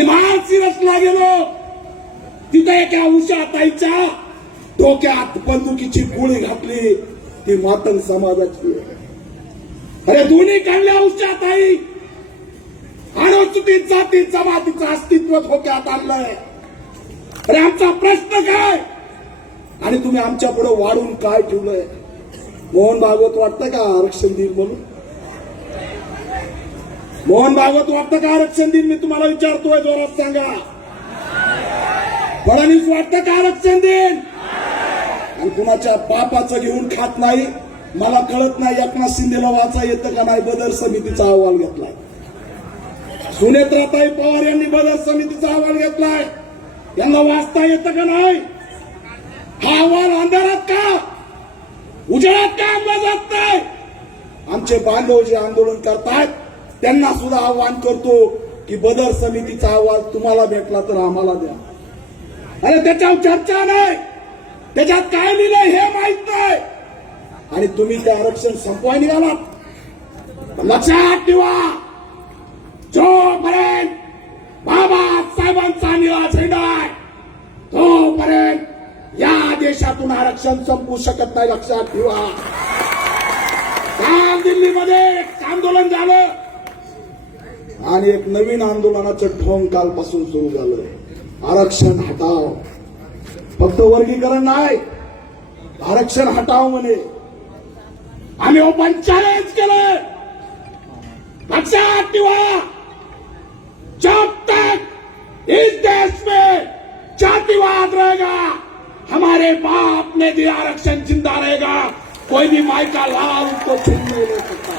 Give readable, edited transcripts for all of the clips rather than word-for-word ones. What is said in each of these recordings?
आणि महाशिरसला गेलो, तिथे एका उषा ताईच्या डोक्यात बंदुकीची गोळी घातली, ती मातंग समाजाची आहे. अरे दोन्ही काढल्या उषा ताई, अनुसूचित जाती जमातीचं अस्तित्व धोक्यात आणलंय. अरे आमचा प्रश्न काय आणि तुम्ही आमच्या पुढे वाढून काय ठेवलंय? मोहन भागवत वाटतं का आरक्षण दिन म्हणून? मोहन भागवत वाटतं का आरक्षण दिन? मी तुम्हाला विचारतोय, जोरात सांगा. फडणवीस वाटतं का आरक्षण दिन? आणि कुणाच्या बापाचं घेऊन खात नाही. मला कळत नाही एकनाथ शिंदेला वाचा येतं का नाही. बदर समितीचा अहवाल घेतलाय. सुनेत्राताई पवार यांनी बदर समितीचा अहवाल घेतलाय. यांना वाचता येतं का नाही? हा अहवाल अंधारात का उजेडात का आणला जात नाही? आमचे बांधव जे आंदोलन करतायत त्यांना सुद्धा आव्हान करतो की बदर समितीचा अहवाल तुम्हाला भेटला तर आम्हाला द्या. अरे त्याच्यावर चर्चा नाही, त्याच्यात काय लिहिलंय हे माहित नाही, आणि तुम्ही ते आरक्षण संपवाय निघालात. लक्षात ठेवा, जोपर्यंत बाबासाहेबांचा निळा झेंडा आहे तोपर्यंत या देशातून आरक्षण संपू शकत नाही. लक्षात ठेवा. काल दिल्लीमध्ये एक आंदोलन झालं आणि एक नवीन आंदोलनाचं ढोंग कालपासून सुरू झालं. आरक्षण हटाव. फक्त वर्गीकरण नाही, आरक्षण हटाव म्हणे. आम्ही ओपन चॅलेंज केलं. लक्षात ठेवा, जब तक इस देश में जातिवाद रहेगा, हमारे बाप ने दिया आरक्षण जिंदा रहेगा. कोई भी माई का लाल उसको छीन नहीं ले सकता.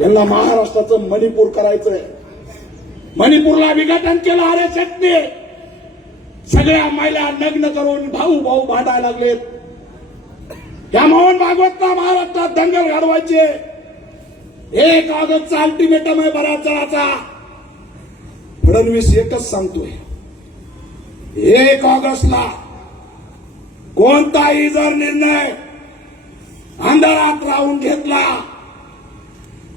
यांना महाराष्ट्राचं मणिपूर करायचंय. मणिपूरला विघटन केलं आरक्षणने. सगळ्या महिला नग्न करून भाऊ भाऊ भांडायला लागलेत. या मोहन भागवतला महाराष्ट्रात दंगल घडवायचे. 1 ऑगस्टचा अल्टिमेटम आहे बऱ्याच जणाचा. फडणवीस एकच सांगतोय, 1 ऑगस्टला कोणताही जर निर्णय अंधारात राहून घेतला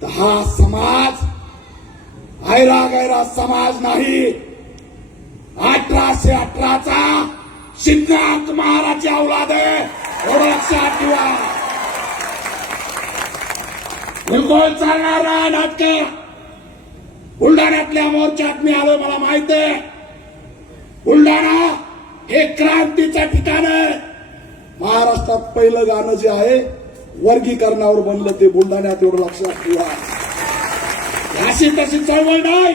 तर हा समाज ऐरा गैरा समाज नाही. 1818चा सिद्धार्थ महाराजची औलाद आहे, एवढं लक्षात ठेवा. बिलकुल चालणार नाही नाटक. बुलढाण्यातल्या मोर्चात मी आलो, मला माहित आहे. बुलढाणा हे क्रांतीचं ठिकाण आहे. महाराष्ट्रात पहिलं गाणं जे आहे वर्गीकरणावर बनलं ते बुलढाण्यात, एवढं लक्षात ठेवा. अशी तशी चळवळ नाही.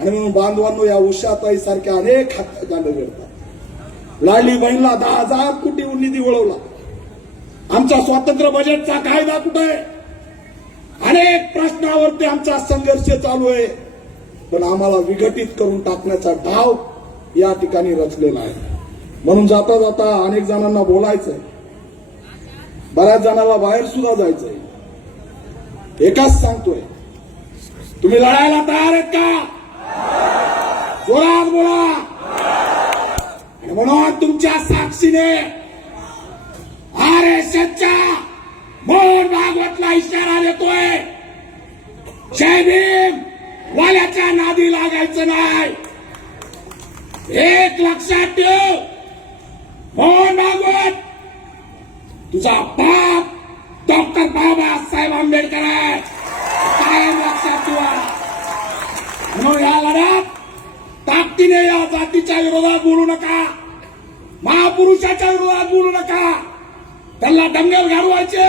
आणि म्हणून बांधवांनो, या उषाताई सारख्या अनेक हत्याकांड घडतात. लाडली बहिणीला 10,000 कोटी निधी वळवला. आमचा स्वातंत्र्य बजेटचा कायदा कुठे? अनेक प्रश्नावरती आमचा संघर्ष चालू आहे. पण आम्हाला विघटित करून टाकण्याचा डाव या ठिकाणी रचलेला आहे. म्हणून जाता जाता अनेक जणांना बोलायचंय, बऱ्याच जणांना बाहेर सुद्धा जायचंय. एकाच सांगतोय, तुम्ही लढायला तयार आहेत का? जोरात बोला. आणि म्हणून तुमच्या साक्षीने आरएसएसच्या मोहन भागवतला इशारा देतोय, जय भीम वाल्याच्या नादी लागायचं नाही. एक लक्षात ठेव, मोहन भागवत तुझा बाप डॉक्टर बाबासाहेब आंबेडकर आहे, कायम लक्षात ठेवा. म्हणून या लढ्यात ताकदीने या जातीच्या विरोधात बोलू नका, महापुरुषाच्या विरोधात बोलू नका. त्यांना दंगल घडवायचे,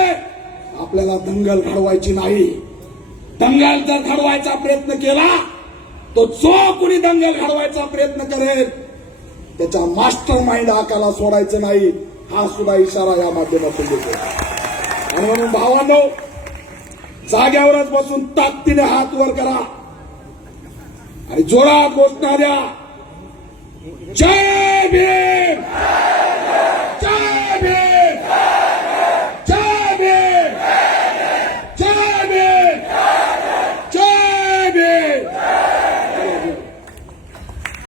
आपल्याला दंगल घडवायची नाही. दंगल जर घडवायचा प्रयत्न केला तो जो कोणी दंगल घडवायचा प्रयत्न करेल त्याचा मास्टर माइंड हाकाला सोडायचं नाही. हा सुद्धा इशारा या माध्यमातून देतो. आणि म्हणून भावांनो, जाग्यावरच बसून ताकदीने हात वर करा आणि जोरात घोषणा द्या, जय भीम.